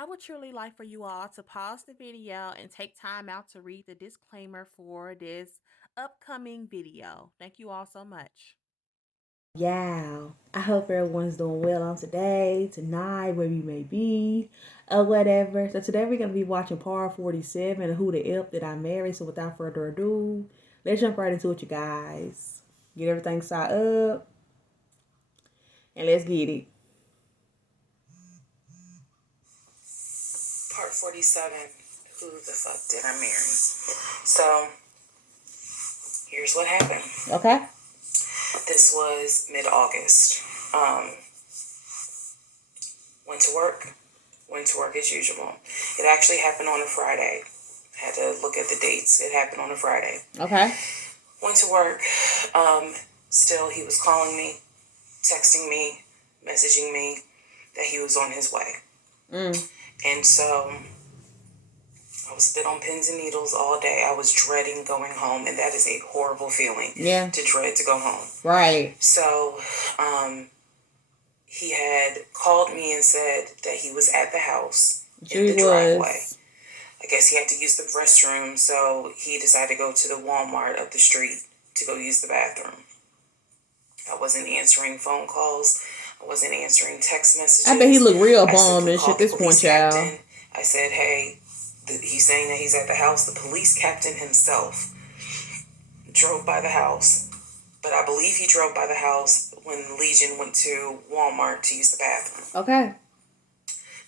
I would truly like for you all to pause the video and take time out to read the disclaimer for this upcoming video. Thank you all so much. Yeah, I hope everyone's doing well on today, tonight, where you may be, or whatever. So today we're gonna be watching Par 47 Who the Elf Did I Marry. So without further ado, let's jump right into it, you guys. Get everything set up and let's get it. Part 47, Who the Fuck Did I Marry? So, here's what happened. Okay. This was mid-August. Went to work as usual. It actually happened on a Friday. Had to look at the dates. It happened on a Friday. Okay. Went to work. Still, he was calling me, texting me, messaging me that he was on his way. And so I was a bit on pins and needles all day. I was dreading going home, and that is a horrible feeling. Yeah. To dread to go home. Right. So, he had called me and said that he was at the house in the driveway. I guess he had to use the restroom, so he decided to go to the Walmart up the street to go use the bathroom. I wasn't answering phone calls. I wasn't answering text messages. I bet he looked real bummed and shit this point, child. I said, hey, he's saying that he's at the house. The police captain himself drove by the house. But I believe he drove by the house when Legion went to Walmart to use the bathroom. Okay.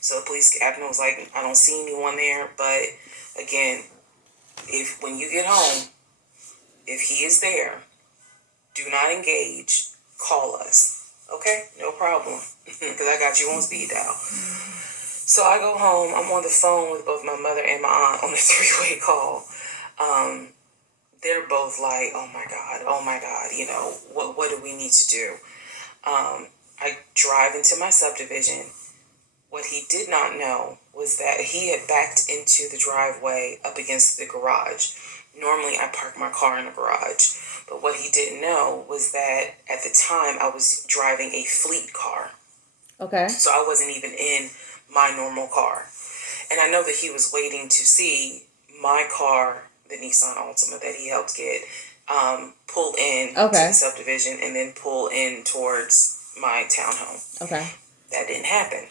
So the police captain was like, I don't see anyone there. But again, when you get home, if he is there, do not engage. Call us. Okay? No problem. Because I got you on speed dial. So I go home. I'm on the phone with both my mother and my aunt on a three-way call. They're both like, oh my God, you know, what do we need to do? I drive into my subdivision. What he did not know was that he had backed into the driveway up against the garage. Normally I park my car in the garage, but what he didn't know was that at the time I was driving a fleet car. Okay. So I wasn't even in my normal car. And I know that he was waiting to see my car, the Nissan Altima that he helped get, pull in to the subdivision and then pull in towards my townhome. Okay. That didn't happen.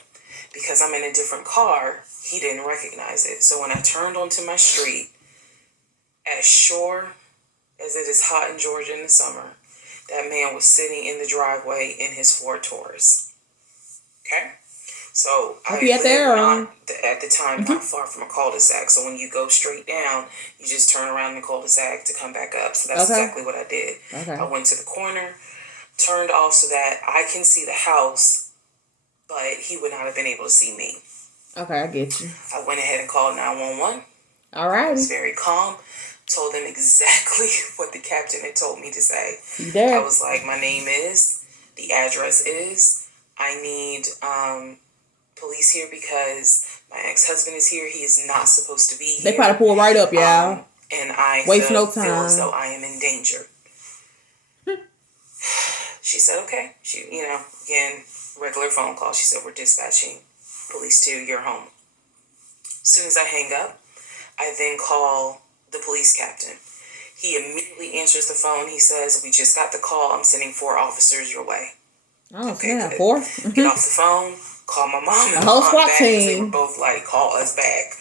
Because I'm in a different car, he didn't recognize it. So when I turned onto my street, as sure as it is hot in Georgia in the summer, that man was sitting in the driveway in his Ford Taurus. Okay? So I lived at the time not far from a cul-de-sac. So when you go straight down, you just turn around the cul-de-sac to come back up. So that's exactly what I did. Okay. I went to the corner, turned off so that I can see the house, but he would not have been able to see me. Okay, I get you. I went ahead and called 911. All right. I was very calm. Told them exactly what the captain had told me to say. There. I was like, my name is, the address is, I need police here because my ex-husband is here. He is not supposed to be here. They probably pull right up, y'all. And I waste no feel time. as though I am in danger. She said, okay. She, you know, again, regular phone call. She said, we're dispatching police to your home. As soon as I hang up, I then call the police captain. He immediately answers the phone. He says, we just got the call. I'm sending 4 officers your way. Oh, okay, yeah, 4? Get off the phone. Call my mom and the whole SWAT team. They were both like, call us back.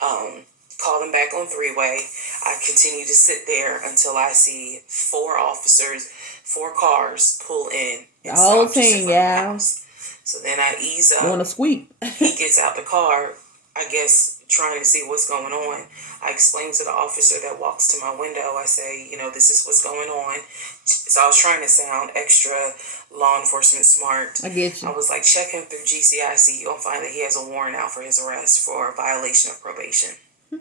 Call them back on 3-way. I continue to sit there until I see 4 officers, 4 cars pull in. The whole team, yeah. So then I ease up. Want to sweep. He gets out the car, I guess, trying to see what's going on. I explain to the officer that walks to my window. I say, you know, this is what's going on. So I was trying to sound extra law enforcement smart. I get you. I was like, check him through GCIC. You're going to find that he has a warrant out for his arrest for violation of probation. And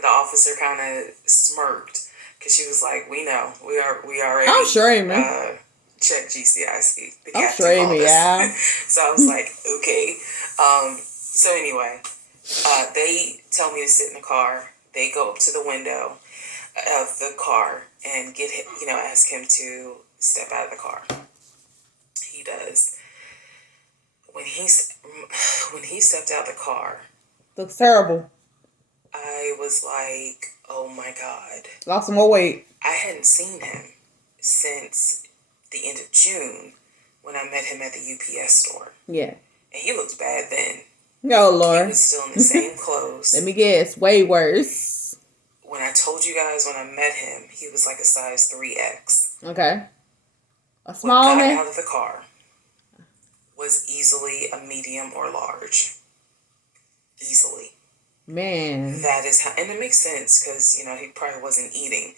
the officer kind of smirked because she was like, we know. We already. I'm sure, man. Check GCIC. I'm sure, yeah. So I was like, okay. So anyway, they tell me to sit in the car. They go up to the window of the car and get him, you know, ask him to step out of the car. He does. when he stepped out the car, Looks terrible. I was like, oh my God. Lost some more weight. I hadn't seen him since the end of June when I met him at the UPS store. Yeah. And he looked bad then. Oh, He Lord. was still in the same clothes. Let me guess. Way worse. When I told you guys when I met him, he was like a size 3X. Okay. A What small got man? out of the car was easily a medium or large. Easily. Man. That is how, and it makes sense because, he probably wasn't eating.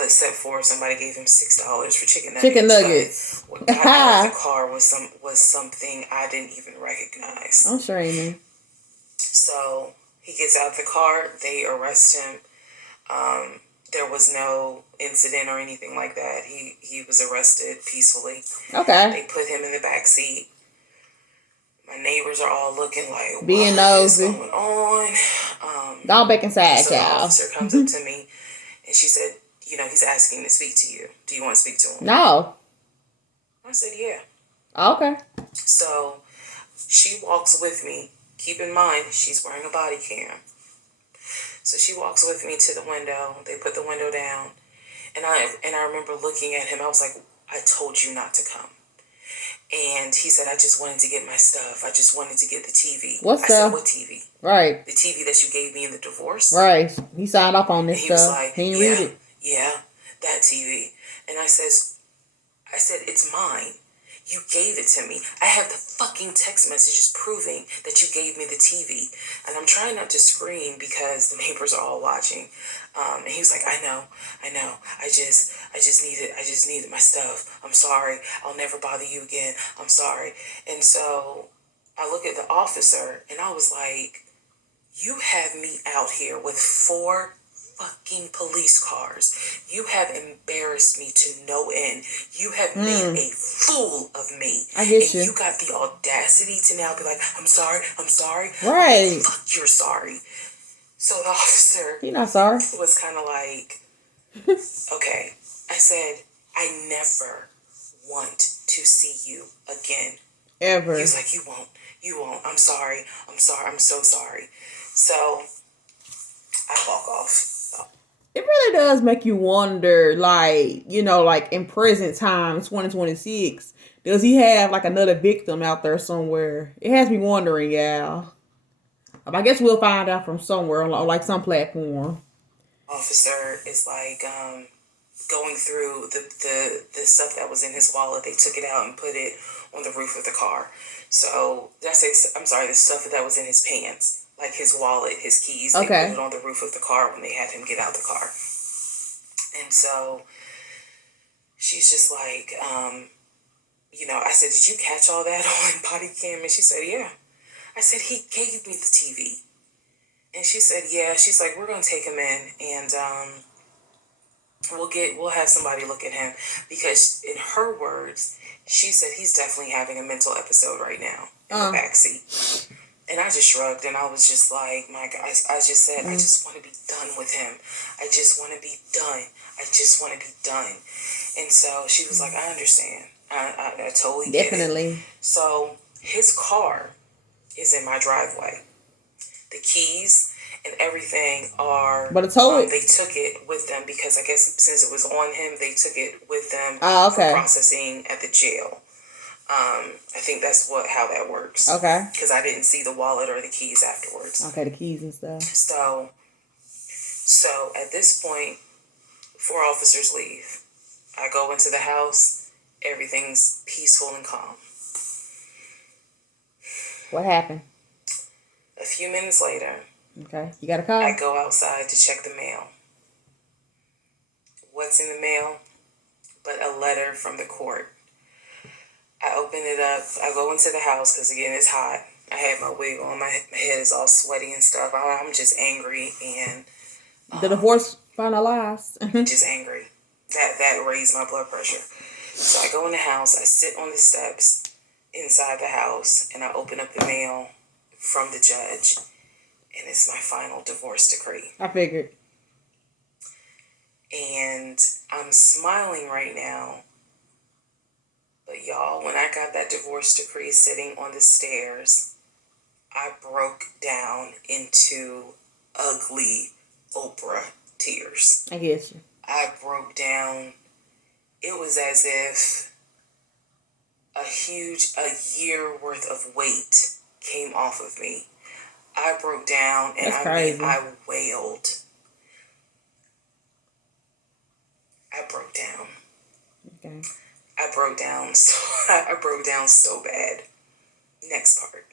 Except for somebody gave him $6 for chicken nuggets. Chicken nuggets. But what got out of the car was something I didn't even recognize. I'm sure, Amy. So he gets out of the car. They arrest him. There was no incident or anything like that. He was arrested peacefully. Okay. They put him in the back seat. My neighbors are all looking like, being what is nosy. going on? Don't back inside, So the child. officer comes up to me and she said, he's asking to speak to you. Do you want to speak to him? No. I said, yeah. Okay. So she walks with me. Keep in mind, she's wearing a body cam. So she walks with me to the window. They put the window down. And I remember looking at him. I was like, I told you not to come. And he said, I just wanted to get my stuff. I just wanted to get the TV. What I stuff? said, what TV? Right. The TV that you gave me in the divorce? Right. He signed up on this And he stuff. was like, He didn't yeah, read it. yeah, that TV. And I said, it's mine. You gave it to me. I have the fucking text messages proving that you gave me the TV. And I'm trying not to scream because the neighbors are all watching. And he was like, I know. I just needed my stuff. I'm sorry. I'll never bother you again. I'm sorry. And so I look at the officer and I was like, you have me out here with 4 fucking police cars. You have embarrassed me to no end. You have made a fool of me. I get and you. you got the audacity to now be like, I'm sorry. Right. Fuck, you're sorry. So the officer He not sorry. was kind of like, okay. I said, I never want to see you again. Ever. He was like, you won't. I'm sorry. I'm so sorry. So I walk off. It really does make you wonder, like, like in present time, 2026, does he have like another victim out there somewhere? It has me wondering, yeah. I guess we'll find out from somewhere on like some platform. Officer is like going through the stuff that was in his wallet. They took it out and put it on the roof of the car. So the stuff that was in his pants. Like his wallet, his keys, they put it on the roof of the car when they had him get out the car. And so she's just like, I said, did you catch all that on body cam? And she said, yeah. I said, he gave me the TV. And she said, yeah. She's like, we're going to take him in and we'll have somebody look at him. Because in her words, she said he's definitely having a mental episode right now in the backseat. And I just shrugged and I was just like, my God, I just said, I just want to be done with him. I just want to be done. And so she was like, I understand. I totally get it. Definitely. So his car is in my driveway. The keys and everything are, but it's totally. They took it with them because I guess since it was on him, they took it with them for processing at the jail. I think that's how that works. Okay. Because I didn't see the wallet or the keys afterwards. Okay, the keys and stuff. So at this point, 4 officers leave. I go into the house. Everything's peaceful and calm. What happened? A few minutes later. Okay, you got a call? I go outside to check the mail. What's in the mail? But a letter from the court. I open it up. I go into the house because, again, it's hot. I had my wig on. My head is all sweaty and stuff. I'm just angry and... the divorce finalized. just angry. That raised my blood pressure. So I go in the house. I sit on the steps inside the house and I open up the mail from the judge. And it's my final divorce decree. I figured. And I'm smiling right now. But y'all, when I got that divorce decree sitting on the stairs I broke down into ugly Oprah tears. I get you. I broke down. It was as if a year worth of weight came off of me. I broke down, and That's crazy. I wailed. I broke down. Okay. I broke down so bad. Next part.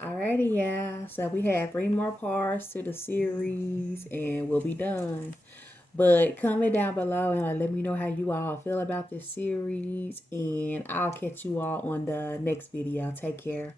Alrighty, yeah. So we had 3 more parts to the series, and we'll be done. But comment down below and let me know how you all feel about this series, and I'll catch you all on the next video. Take care.